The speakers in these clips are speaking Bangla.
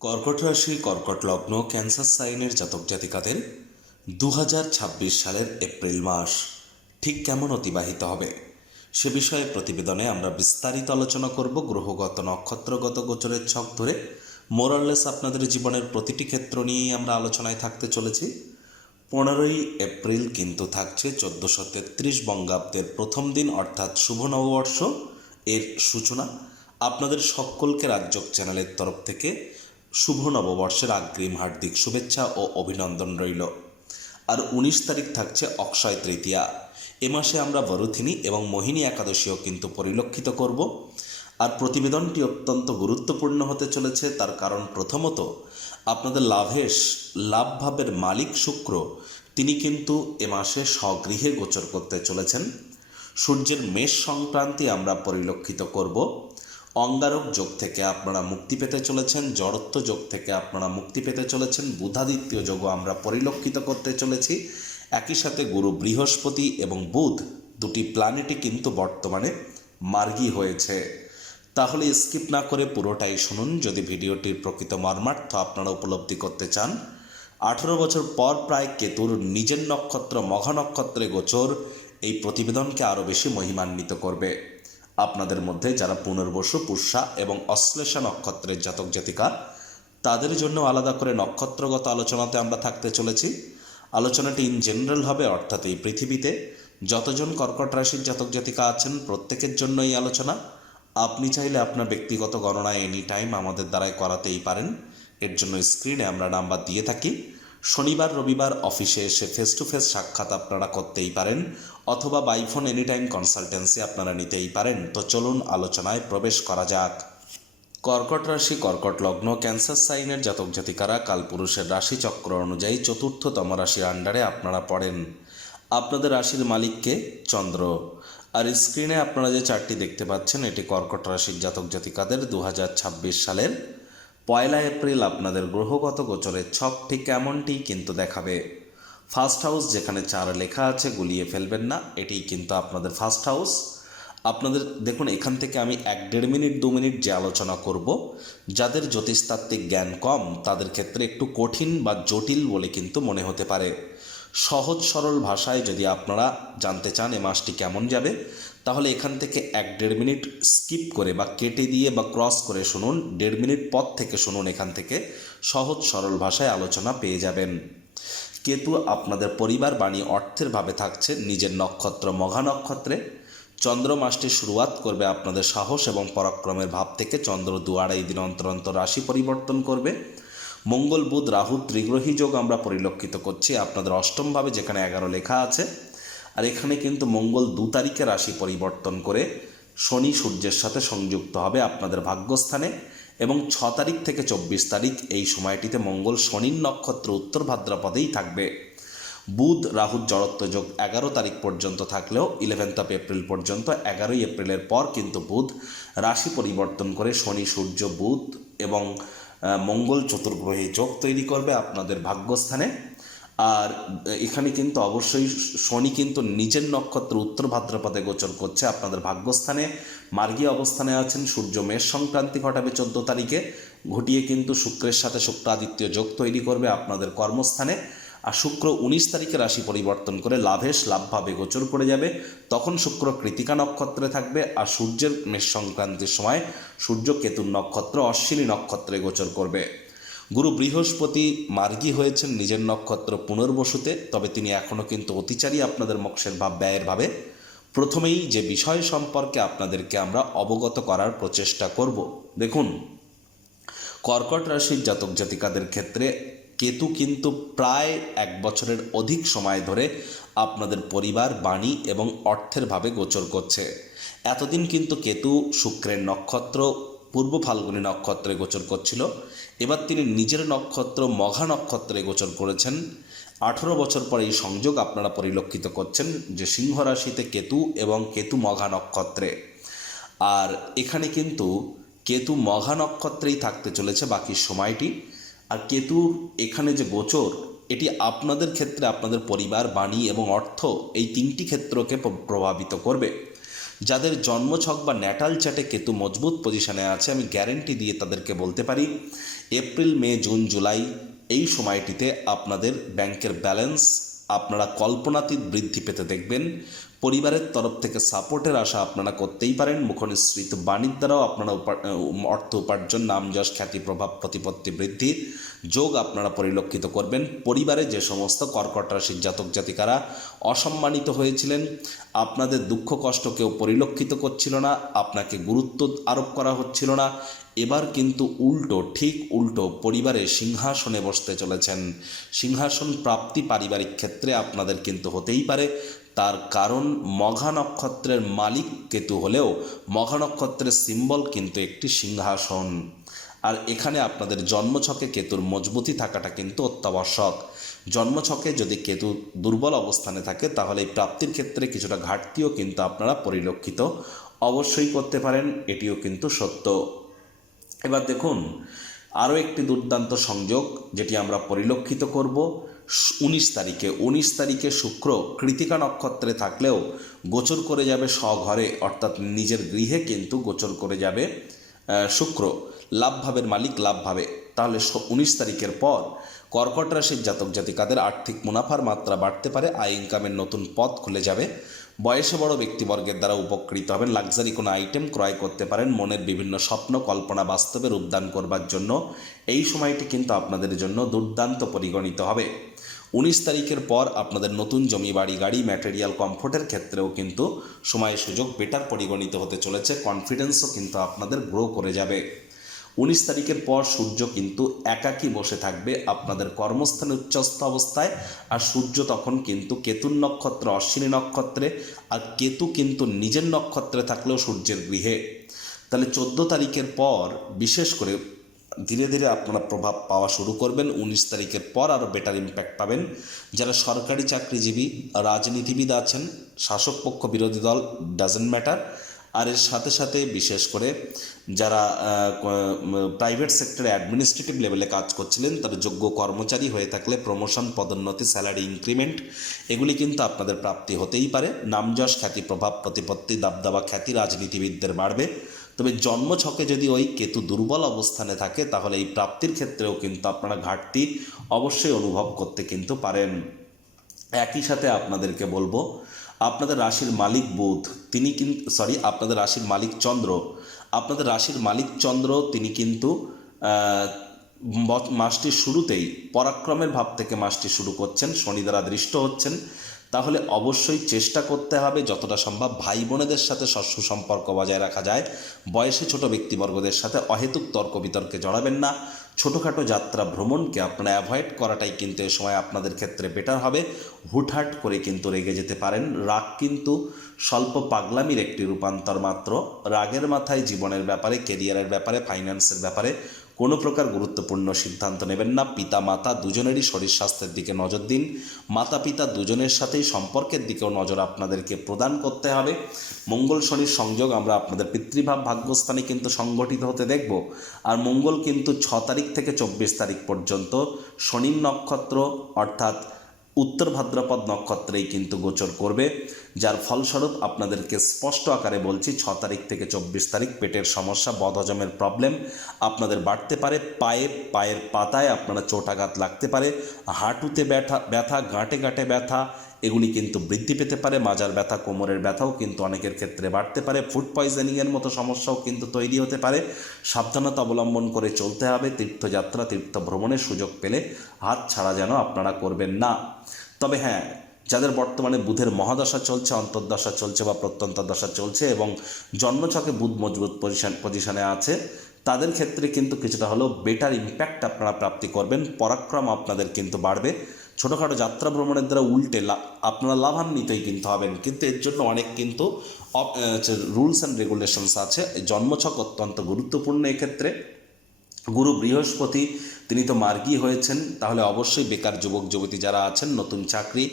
কর্কট রাশি, কর্কট লগ্ন, ক্যান্সার সাইনের জাতক জাতিকাদের 2026 সালের এপ্রিল মাস ঠিক কেমন অতিবাহিত হবে সে বিষয়ে প্রতিবেদনে আমরা বিস্তারিত আলোচনা করব। গ্রহগত নক্ষত্রগত গোচরের ছক ধরে মোরাললেস আপনাদের জীবনের প্রতিটি ক্ষেত্র নিয়েই আমরা আলোচনায় থাকতে চলেছি। 15ই এপ্রিল কিন্তু থাকছে 1433 বঙ্গাব্দের প্রথম দিন, অর্থাৎ শুভ নববর্ষ এর সূচনা। আপনাদের সকলকে রাজযোগ চ্যানেলের তরফ থেকে শুভ নববর্ষের অগ্রিম হার্দিক শুভেচ্ছা ও অভিনন্দন রইল। আর 19 তারিখ থাকছে অক্ষয় তৃতীয়া। এ মাসে আমরা বরুথিনী এবং মোহিনী একাদশীও কিন্তু পরিলক্ষিত করব। আর প্রতিবেদনটি অত্যন্ত গুরুত্বপূর্ণ হতে চলেছে, তার কারণ প্রথমত আপনাদের লাভ ভাবের মালিক শুক্র তিনি কিন্তু এ মাসে স্বগৃহে গোচর করতে চলেছেন। সূর্যের মেষ সংক্রান্তি আমরা পরিলক্ষিত করব। অঙ্গারক যোগ থেকে আপনারা মুক্তি পেতে চলেছেন, জড়ত্ব যোগ থেকে আপনারা মুক্তি পেতে চলেছেন, বুধাদিত্য যোগও আমরা পরিলক্ষিত করতে চলেছি। একই সাথে গুরু বৃহস্পতি এবং বুধ দুটি প্ল্যানেটই কিন্তু বর্তমানে মার্গী হয়েছে। তাহলে স্কিপ না করে পুরোটাই শুনুন যদি ভিডিওটির প্রকৃত মর্মার্থ আপনারা উপলব্ধি করতে চান। 18 বছর পর প্রায় কেতুর নিজের নক্ষত্র মঘা নক্ষত্রে গোচর এই প্রতিবেদনকে আরও বেশি মহিমান্বিত করবে। আপনাদের মধ্যে যারা পুনর্বসু, পুষ্যা এবং অশ্লেষা নক্ষত্রের জাতক জাতিকা তাদের জন্য আলাদা করে নক্ষত্রগত আলোচনাতে আমরা থাকতে চলেছি। আলোচনাটি ইন জেনারেল হবে, অর্থাৎ এই পৃথিবীতে যতজন কর্কট রাশির জাতক জাতিকা আছেন প্রত্যেকের জন্য এই আলোচনা। আপনি চাইলে আপনার ব্যক্তিগত গণনা এনি টাইম আমাদের দ্বারাই করাতেই পারেন। এর জন্য স্ক্রিনে আমরা নাম্বার দিয়ে থাকি। শনিবার রবিবার অফিসে এসে ফেস টু ফেস সাক্ষাৎ আপনারা করতেই পারেন, অথবা বাইফোন এনি টাইম কনসালটেন্সি আপনারা নিতেই পারেন। তো চলুন আলোচনায় প্রবেশ করা যাক। কর্কট রাশি, কর্কট লগ্ন, ক্যান্সার সাইনের জাতক জাতিকারা কালপুরুষের রাশিচক্র অনুযায়ী চতুর্থতম রাশির আন্ডারে আপনারা পড়েন। আপনাদের রাশির মালিককে চন্দ্র। আর স্ক্রিনে আপনারা যে চারটি দেখতে পাচ্ছেন এটি কর্কট রাশির জাতক জাতিকাদের 2026 সালের 1 এপ্রিল আপনাদের গ্রহগত গোচরের ছক ঠিক এমনটি কিন্তু দেখাবে। ফার্স্ট হাউস যেখানে 4 লেখা আছে গুলিয়ে ফেলবেন না, এটিই কিন্তু আপনাদের ফার্স্ট হাউস। আপনাদের দেখুন, এখান থেকে আমি 1-1.5 মিনিট 2 মিনিট যে আলোচনা করব, যাদের জ্যোতিষতাত্ত্বিক জ্ঞান কম তাদের ক্ষেত্রে একটু কঠিন বা জটিল বলে কিন্তু মনে হতে পারে। সহজ সরল ভাষায় যদি আপনারা জানতে চান এ মাসটি কেমন যাবে, তাহলে এখান থেকে 1-1.5 মিনিট স্কিপ করে বা কেটে দিয়ে বা ক্রস করে শুনুন। 1.5 মিনিট পর থেকে শুনুন, এখান থেকে সহজ সরল ভাষায় আলোচনা পেয়ে যাবেন। কেতু আপনাদের পরিবার বাণী অর্থের ভাবে থাকছে নিজের নক্ষত্র মঘা নক্ষত্রে। চন্দ্র মাসটি শুরুয়াত করবে আপনাদের সাহস এবং পরাক্রমের ভাব থেকে। চন্দ্র 2-2.5 দিন অন্তর অন্তর রাশি পরিবর্তন করবে। মঙ্গল বুধ রাহু ত্রিগ্রহী যোগ আমরা পরিলক্ষিত করছি আপনাদের অষ্টমভাবে, যেখানে 11 লেখা আছে। আর এখানে কিন্তু মঙ্গল 2 তারিখে রাশি পরিবর্তন করে শনি সূর্যের সাথে সংযুক্ত হবে আপনাদের ভাগ্যস্থানে, এবং 6 তারিখ থেকে 24 তারিখ এই সময়টিতে মঙ্গল শনির নক্ষত্র উত্তর ভাদ্রপদেই থাকবে। বুধ রাহুর জড়ত্ব যোগ 11 তারিখ পর্যন্ত থাকলেও 11 এপ্রিল পর্যন্ত, 11ই এপ্রিলের পর কিন্তু বুধ রাশি পরিবর্তন করে শনি সূর্য বুধ এবং মঙ্গল চতুর্গ্রহী যোগ তৈরি করবে আপনাদের ভাগ্যস্থানে। আর এখানে কিন্তু অবশ্যই শনি কিন্তু নিজের নক্ষত্র উত্তর ভাদ্রপদে গোচর করছে আপনাদের ভাগ্যস্থানে। মার্গী অবস্থানে আছেন। সূর্য মেষ সংক্রান্তি ঘটাবে 14 তারিখে, ঘটিয়ে কিন্তু শুক্রের সাথে শুক্রাদিত্য যোগ তৈরি করবে আপনাদের কর্মস্থানে। আর শুক্র 19 তারিখে রাশি পরিবর্তন করে লাভভাবে গোচর করে যাবে। তখন শুক্র কৃতিকা নক্ষত্রে থাকবে। আর সূর্যের মেষ সংক্রান্তির সময় সূর্য কেতুর নক্ষত্র অশ্বিনী নক্ষত্রে গোচর করবে। গুরু বৃহস্পতি মার্গী হয়েছেন নিজের নক্ষত্র পুনর্বসুতে, তবে তিনি এখনও কিন্তু অতিচারী আপনাদের মোক্ষের ভাব ব্যয়ের ভাবে। প্রথমেই যে বিষয় সম্পর্কে আপনাদেরকে আমরা অবগত করার প্রচেষ্টা করব। দেখুন, কর্কট রাশির জাতক জাতিকাদের ক্ষেত্রে কেতু কিন্তু প্রায় 1 বছরের অধিক সময় ধরে আপনাদের পরিবার বাণী এবং অর্থের ভাবে গোচর করছে। এতদিন কিন্তু কেতু শুক্রের নক্ষত্র পূর্ব ফাল্গুনী নক্ষত্রে গোচর করছিল। এবার তিনি নিজের নক্ষত্র মঘা নক্ষত্রে গোচর করেছেন। 18 বছর পরে এই সংযোগ আপনারা পরিলক্ষিত করছেন যে সিংহ রাশিতে কেতু এবং কেতু মঘা নক্ষত্রে। আর এখানে কিন্তু কেতু মঘা নক্ষত্রেই থাকতে চলেছে বাকি সময়টি। আর কেতুর এখানে যে গোচর, এটি আপনাদের ক্ষেত্রে আপনাদের পরিবার বাণী এবং অর্থ এই 3টি ক্ষেত্রকে প্রভাবিত করবে। যাদের জন্মছক বা ন্যাটাল চার্টে কেতু মজবুত পজিশনে আছে, আমি গ্যারেন্টি দিয়ে তাদেরকে বলতে পারি এপ্রিল, মে, জুন, জুলাই এই সময়টিতে আপনাদের ব্যাংকের ব্যালেন্স আপনারা কল্পনাতীত বৃদ্ধি পেতে দেখবেন। পরিবারের তরফ থেকে সাপোর্টের আশা আপনারা করতেই পারেন। মুখনিসৃত বাণীর দ্বারাও আপনারা অর্থ উপার্জন, নাম যশ, খ্যাতি, প্রভাব, প্রতিপত্তি বৃদ্ধির যোগ আপনারা পরিলক্ষিত করবেন। পরিবারে যে সমস্ত কর্কট রাশির জাতক জাতিকারা অসম্মানিত হয়েছিলেন, আপনাদের দুঃখ কষ্ট কেউ পরিলক্ষিত করছিল না, আপনাকে গুরুত্ব আরোপ করা হচ্ছিল না, এবার কিন্তু উল্টো, ঠিক উল্টো পরিবারে সিংহাসনে বসতে চলেছেন। সিংহাসন প্রাপ্তি পারিবারিক ক্ষেত্রে আপনাদের কিন্তু হতেই পারে। তার কারণ মঘা নক্ষত্রের মালিক কেতু হলেও মঘা নক্ষত্রের সিম্বল কিন্তু একটি সিংহাসন। আর এখানে আপনাদের জন্মছকে কেতুর মজবুতি থাকাটা কিন্তু অত্যাবশ্যক। জন্মছকে যদি কেতু দুর্বল অবস্থানে থাকে তাহলে এই প্রাপ্তির ক্ষেত্রে কিছুটা ঘাটতিও কিন্তু আপনারা পরিলক্ষিত অবশ্যই করতে পারেন, এটিও কিন্তু সত্য। এবার দেখুন আরও একটি দুর্দান্ত সংযোগ যেটি আমরা পরিলক্ষিত করব 19 তারিখে শুক্র কৃতিকা নক্ষত্রে থাকলেও গোচর করে যাবে স্বঘরে, অর্থাৎ নিজের গৃহে কিন্তু গোচর করে যাবে শুক্র, লাভভাবের মালিক লাভভাবে। তাহলে 19 তারিখের পর কর্কট রাশির জাতক জাতিকাদের আর্থিক মুনাফার মাত্রা বাড়তে পারে, আয় ইনকামের নতুন পথ খুলে যাবে, বয়সে বড় ব্যক্তিবর্গের দ্বারা উপকৃত হবেন, লাক্সারি কোনো আইটেম ক্রয় করতে পারেন, মনের বিভিন্ন স্বপ্ন কল্পনা বাস্তবে রূপদান করবার জন্য এই সময়টি কিন্তু আপনাদের জন্য দুর্দান্ত পরিগণিত হবে। 19 তারিখের পর আপনাদের নতুন জমি, বাড়ি, গাড়ি, ম্যাটেরিয়াল কমফোর্টের ক্ষেত্রেও কিন্তু সময় সুযোগ বেটার পরিগণিত হতে চলেছে, কনফিডেন্সও কিন্তু আপনাদের গ্রো করে যাবে। 19 তারিখের পর সূর্য কিন্তু একাকী বসে থাকবে আপনাদের কর্মস্থানে উচ্চস্থ অবস্থায়, আর সূর্য তখন কিন্তু কেতুর নক্ষত্র অশ্বিনী নক্ষত্রে, আর কেতু কিন্তু নিজের নক্ষত্রে থাকলেও সূর্যের গৃহে। তাহলে 14 তারিখের পর বিশেষ করে ধীরে ধীরে আপনারা প্রভাব পাওয়া শুরু করবেন। 19 তারিখের পর আরও বেটার ইম্প্যাক্ট পাবেন। যারা সরকারি চাকরিজীবী, রাজনীতিবিদ আছেন, শাসক পক্ষ, বিরোধী দল, ডাজেন্ট ম্যাটার, আর এর সাথে সাথে বিশেষ করে যারা প্রাইভেট সেক্টরে অ্যাডমিনিস্ট্রেটিভ লেভেলে কাজ করছিলেন, তারা যোগ্য কর্মচারী হয়ে থাকলে প্রমোশন, পদোন্নতি, স্যালারি ইনক্রিমেন্ট এগুলি কিন্তু আপনাদের প্রাপ্তি হতেই পারে। নামযশ, খ্যাতি, প্রভাব, প্রতিপত্তি, দাবদাবা, খ্যাতি রাজনীতিবিদদের বাড়বে। তবে জন্মছকে যদি ওই কেতু দুর্বল অবস্থানে থাকে তাহলে এই প্রাপ্তির ক্ষেত্রেও কিন্তু আপনারা ঘাটতি অবশ্যই অনুভব করতে কিন্তু পারেন। একই সাথে আপনাদেরকে বলবো আপনাদের রাশির মালিক বুধ, তিনি কিন্তু আপনাদের রাশির মালিক চন্দ্র, তিনি কিন্তু মাসটির শুরুতেই পরাক্রমের ভাব থেকে মাসটি শুরু করছেন, শনি দ্বারা দৃষ্ট হচ্ছেন। তাহলে অবশ্যই চেষ্টা করতে হবে যতটা সম্ভব ভাই বোনেদের সাথে সুসম্পর্ক বজায় রাখা যায়। বয়সে ছোট ব্যক্তিবর্গদের সাথে অহেতুক তর্ক বিতর্কে জড়াবেন না। ছোটোখাটো যাত্রা ভ্রমণকে আপনারা অ্যাভয়েড করাটাই কিন্তু এ সময় আপনাদের ক্ষেত্রে বেটার হবে। হুটহাট করে কিন্তু রেগে যেতে পারেন। রাগ কিন্তু স্বল্প পাগলামির একটি রূপান্তর মাত্র। রাগের মাথায় জীবনের ব্যাপারে, কেরিয়ারের ব্যাপারে, ফাইন্যান্সের ব্যাপারে কোনো প্রকার গুরুত্বপূর্ণ সিদ্ধান্ত নেবেন না। পিতা মাতা দুজনেরই শরীর স্বাস্থ্যের দিকে নজর দিন। মাতা পিতা দুজনের সাথেই সম্পর্কের দিকেও নজর আপনাদেরকে প্রদান করতে হবে। মঙ্গল শনির সংযোগ আমরা আপনাদের পিতৃভাব ভাগ্যস্থানে কিন্তু সংগঠিত হতে দেখব। আর মঙ্গল কিন্তু 6 তারিখ থেকে 24 তারিখ পর্যন্ত শনির নক্ষত্র অর্থাৎ উত্তর ভাদ্রপদ নক্ষত্রেই কিন্তু গোচর করবে, যার ফলস্বরূপ আপনাদেরকে স্পষ্ট আকারে বলছি 6 তারিখ থেকে 24 তারিখ পেটের সমস্যা, বদহজমের প্রবলেম আপনাদের বাড়তে পারে। পায়ের পাতায় আপনারা চোটাঘাত লাগতে পারে, হাঁটুতে ব্যথা, গাঁটে ব্যথা এগুলি কিন্তু বৃদ্ধি পেতে পারে। মাজার ব্যথা, কোমরের ব্যথাও কিন্তু অনেকের ক্ষেত্রে বাড়তে পারে। ফুড পয়জনিংয়ের মতো সমস্যাও কিন্তু তৈরি হতে পারে। সাবধানতা অবলম্বন করে চলতে হবে। তীর্থযাত্রা, তীর্থ ভ্রমণের সুযোগ পেলে হাত ছাড়া যেন আপনারা করবেন না। তবে হ্যাঁ, যাদের বর্তমানে বুধের মহাদশা চলছে, অন্তর্দশা চলছে বা প্রত্যন্তদশা চলছে এবং জন্মছকে বুধ মজবুত পজিশনে আছে, তাদের ক্ষেত্রে কিন্তু কিছুটা হলেও বেটার ইম্প্যাক্ট আপনারা প্রাপ্তি করবেন। পরাক্রম আপনাদের কিন্তু বাড়বে। ছোটোখাটো যাত্রা ভ্রমণের দ্বারা উল্টে আপনারা লাভান্বিতই কিন্তু হবেন, কিন্তু এর জন্য অনেক কিন্তু রুলস অ্যান্ড রেগুলেশনস আছে। জন্মছক অত্যন্ত গুরুত্বপূর্ণ এক্ষেত্রে। গুরু বৃহস্পতি তিনি তো মার্গী হয়েছেন, তাহলে অবশ্যই বেকার যুবক যুবতী যারা আছেন নতুন চাকরি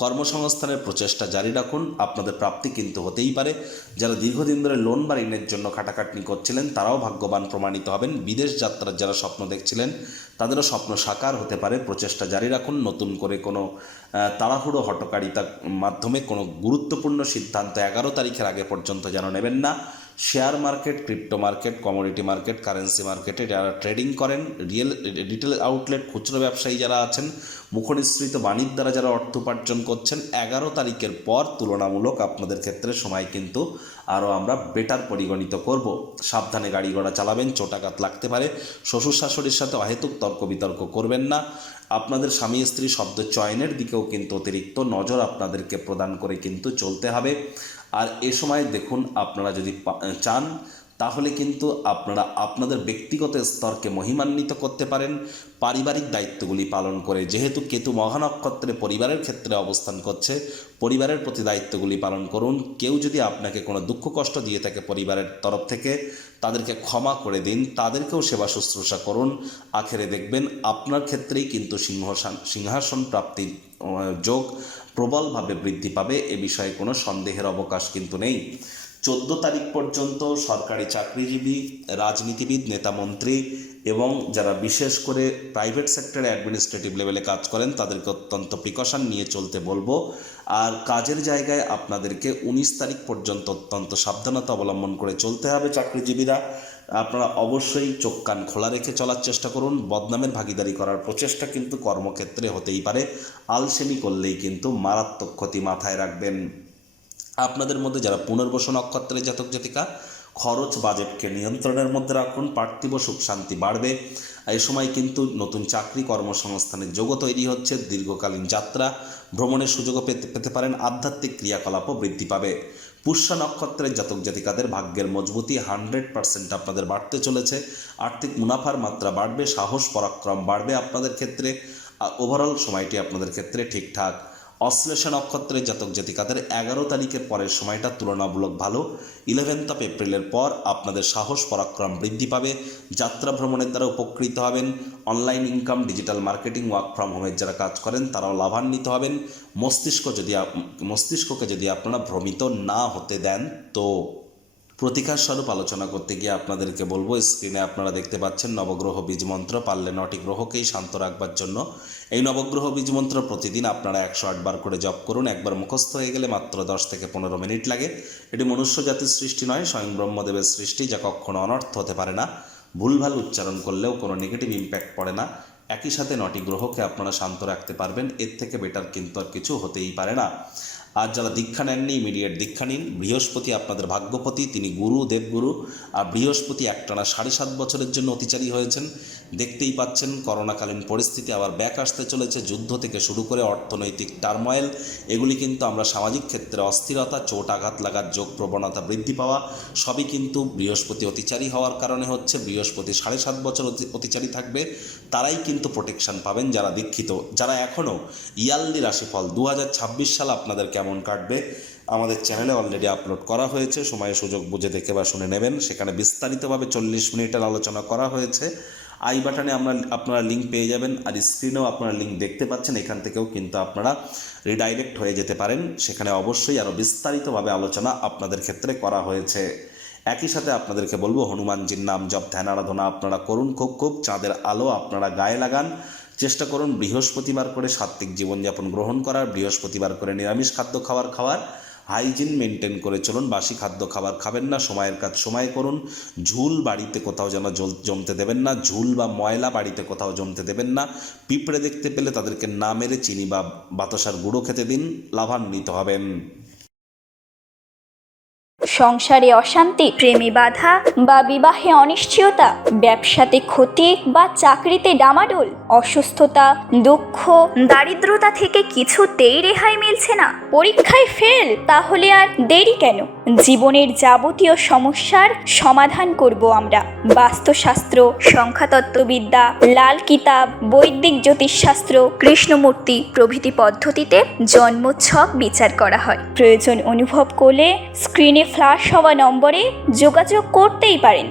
কর্মসংস্থানের প্রচেষ্টা জারি রাখুন, আপনাদের প্রাপ্তি কিন্তু হতেই পারে। যারা দীর্ঘদিন ধরে লোন বা ঋণের জন্য খাটাখাটনি করছিলেন তারাও ভাগ্যবান প্রমাণিত হবেন। বিদেশ যাত্রার যারা স্বপ্ন দেখছিলেন তাদেরও স্বপ্ন সাকার হতে পারে, প্রচেষ্টা জারি রাখুন। নতুন করে কোনো তাড়াহুড়ো হটকারিতার মাধ্যমে কোনো গুরুত্বপূর্ণ সিদ্ধান্ত 11 তারিখের আগে পর্যন্ত যেন নেবেন না। Share market, crypto market, commodity market, currency মার্কেটে যারা ট্রেডিং করেন, রিটেল আউটলেট, খুচরো ব্যবসায়ী যারা আছেন, মুখনিসৃত বাণিজ্য দ্বারা যারা অর্থ উপার্জন করছেন, 11 তারিখের পর তুলনামূলক আপনাদের ক্ষেত্রে সময় কিন্তু আরও আমরা বেটার পরিগণিত করব। সাবধানে গাড়ি ঘোড়া চালাবেন, চোটাঘাত লাগতে পারে। শ্বশুর শাশুড়ির সাথে অহেতুক তর্ক বিতর্ক করবেন না। আপনাদের স্বামী স্ত্রী শব্দ চয়নের দিকেও কিন্তু অতিরিক্ত নজর আপনাদেরকে প্রদান করে কিন্তু চলতে হবে। আর এ সময় দেখুন, আপনারা যদি চান তাহলে কিন্তু আপনারা আপনাদের ব্যক্তিগত স্তরকে মহিমান্বিত করতে পারেন পারিবারিক দায়িত্বগুলি পালন করে। যেহেতু কেতু মহানক্ষত্রে পরিবারের ক্ষেত্রে অবস্থান করছে, পরিবারের প্রতি দায়িত্বগুলি পালন করুন। কেউ যদি আপনাকে কোনো দুঃখ কষ্ট দিয়ে থাকে পরিবারের তরফ থেকে, তাদেরকে ক্ষমা করে দিন, তাদেরকেও সেবা শুশ্রূষা করুন। আখেরে দেখবেন আপনার ক্ষেত্রেই কিন্তু সিংহাসন প্রাপ্তির যোগ প্রবলভাবে বৃদ্ধি পাবে, এ বিষয়ে কোনো সন্দেহের অবকাশ কিন্তু নেই। 14 তারিখ পর্যন্ত সরকারি চাকরিজীবী, রাজনীতিবিদ, নেতামন্ত্রী এবং যারা বিশেষ করে প্রাইভেট সেক্টরে অ্যাডমিনিস্ট্রেটিভ লেভেলে কাজ করেন তাদেরকে অত্যন্ত প্রিকশন নিয়ে চলতে বলবো। আর কাজের জায়গায় আপনাদেরকে 19 তারিখ পর্যন্ত অত্যন্ত সাবধানতা অবলম্বন করে চলতে হবে। চাকরিজীবীরা আপনারা অবশ্যই চোখ কান খোলা রেখে চলার চেষ্টা করুন। বদনামের ভাগিদারি করার প্রচেষ্টা কিন্তু কর্মক্ষেত্রে হতেই পারে, আলসেমি করলেই কিন্তু মারাত্মক ক্ষতি মাথায় রাখবেন। আপনাদের মধ্যে যারা পুনর্বসু নক্ষত্রের জাতক জাতিকা, খরচ বাজেটকে নিয়ন্ত্রণের মধ্যে রাখুন, পার্থিব সুখ শান্তি বাড়বে। এই সময় কিন্তু নতুন চাকরি কর্মসংস্থানের যোগও তৈরি হচ্ছে, দীর্ঘকালীন যাত্রা ভ্রমণের সুযোগও পেতে পারেন, আধ্যাত্মিক ক্রিয়াকলাপও বৃদ্ধি পাবে। পুষ্যা নক্ষত্রের জাতক জাতিকাদের ভাগ্যের মজবুতি 100% আপনাদের বাড়তে চলেছে, আর্থিক মুনাফার মাত্রা বাড়বে, সাহস পরাক্রম বাড়বে আপনাদের ক্ষেত্রে। ওভারঅল সময়টি আপনাদের ক্ষেত্রে ঠিকঠাক। অশ্লেষা নক্ষত্রের জাতক জাতিকাদের 11 তারিখের পরের সময়টা তুলনামূলক ভালো। 11 এপ্রিলের পর আপনাদের সাহস পরাক্রম বৃদ্ধি পাবে, যাত্রা ভ্রমণের দ্বারা উপকৃত হবেন। Online income, digital marketing, work from হোমের যারা কাজ করেন তারাও লাভান্বিত হবেন। মস্তিষ্ককে যদি আপনারা ভ্রমিত না হতে দেন তো। প্রতিকার স্বরূপ আলোচনা করতে গিয়ে আপনাদেরকে বলবো, স্ক্রিনে আপনারা দেখতে পাচ্ছেন নবগ্রহ বীজ মন্ত্র, পারলে 9টি গ্রহকেই শান্ত রাখবার জন্য এই নবগ্রহ বীজ মন্ত্র প্রতিদিন আপনারা 108 বার করে জপ করুন। একবার মুখস্থ হয়ে গেলে মাত্র 10 থেকে 15 মিনিট লাগে। এটি মনুষ্য জাতির সৃষ্টি নয়, স্বয়ং ব্রহ্মদেবের সৃষ্টি, যা কখনো অনর্থ হতে পারে না। ভুলভাল উচ্চারণ করলেও কোনো নেগেটিভ ইম্প্যাক্ট পড়ে না। একই সাথে 9টি গ্রহকে আপনারা শান্ত রাখতে পারবেন, এর থেকে বেটার কিন্তু আর কিছু হতেই পারে না। আর যারা দীক্ষা নেননি ইমিডিয়েট দীক্ষা নিন। বৃহস্পতি আপনাদের ভাগ্যপতি, তিনি গুরু, দেবগুরু। আর বৃহস্পতি একটানা 7.5 বছরের জন্য অতিচারী হয়েছেন। দেখতেই পাচ্ছেন করোনাকালীন পরিস্থিতি আবার ব্যাক আসতে চলেছে। যুদ্ধ থেকে শুরু করে অর্থনৈতিক টার্ময়েল, এগুলি কিন্তু আমরা সামাজিক ক্ষেত্রে অস্থিরতা, চোট আঘাত লাগার যোগ, প্রবণতা বৃদ্ধি পাওয়া, সবই কিন্তু বৃহস্পতি অতিচারী হওয়ার কারণে হচ্ছে। বৃহস্পতি 7.5 বছর অতিচারী থাকবে, তারাই কিন্তু প্রোটেকশন পাবেন যারা দীক্ষিত। যারা এখনও ইয়ারলি রাশিফল 2026 সাল আপনাদের কেমন কাটবে আমাদের চ্যানেলে অলরেডি আপলোড করা হয়েছে, সময় সুযোগ বুঝে দেখে বা শুনে নেবেন। সেখানে বিস্তারিতভাবে 40 মিনিটের আলোচনা করা হয়েছে। আই বাটনে আপনারা লিঙ্ক পেয়ে যাবেন, আর স্ক্রিনেও আপনারা লিঙ্ক দেখতে পাচ্ছেন। এখান থেকেও কিন্তু আপনারা রিডাইরেক্ট হয়ে যেতে পারেন, সেখানে অবশ্যই আরও বিস্তারিতভাবে আলোচনা আপনাদের ক্ষেত্রে করা হয়েছে। একই সাথে আপনাদেরকে বলবো, হনুমানজির নাম জপ ধ্যান আরাধনা আপনারা করুন। খুব চাঁদের আলো আপনারা গায়ে লাগান। চেষ্টা করুন বৃহস্পতিবার করে সাত্ত্বিক জীবনযাপন গ্রহণ করার, বৃহস্পতিবার করে নিরামিষ খাদ্য খাওয়ার, হাইজিন মেনটেন করে চলুন। বাসি খাদ্য খাবেন না, সময়ের কাজ সময় করুন। ঝুল বাড়িতে কোথাও যেন জমতে দেবেন না, ঝুল বা ময়লা বাড়িতে কোথাও জমতে দেবেন না। পিঁপড়ে দেখতে পেলে তাদেরকে না মেরে চিনি বা বাতাসার গুঁড়ো খেতে দিন, লাভান্বিত হবেন। সংসারে অশান্তি, প্রেমে বাধা বা বিবাহে অনিশ্চয়তা, ব্যবসাতে ক্ষতি বা চাকরিতে ডামাডোল, অসুস্থতা, দুঃখ, দারিদ্রতা থেকে কিছুতেই রেহাই মিলছে না, পরীক্ষায় ফেল, তাহলে আর দেরি কেন? জীবনের যাবতীয় সমস্যার সমাধান করব আমরা। বাস্তুশাস্ত্র, সংখ্যাতত্ত্ববিদ্যা, লাল কিতাব, বৈদিক জ্যোতিষশাস্ত্র, কৃষ্ণমূর্তি প্রভৃতি পদ্ধতিতে জন্মছক বিচার করা হয়। প্রয়োজন অনুভব করলে স্ক্রিনে ফ্ল্যাশ হওয়া নম্বরে যোগাযোগ করতেই পারেন।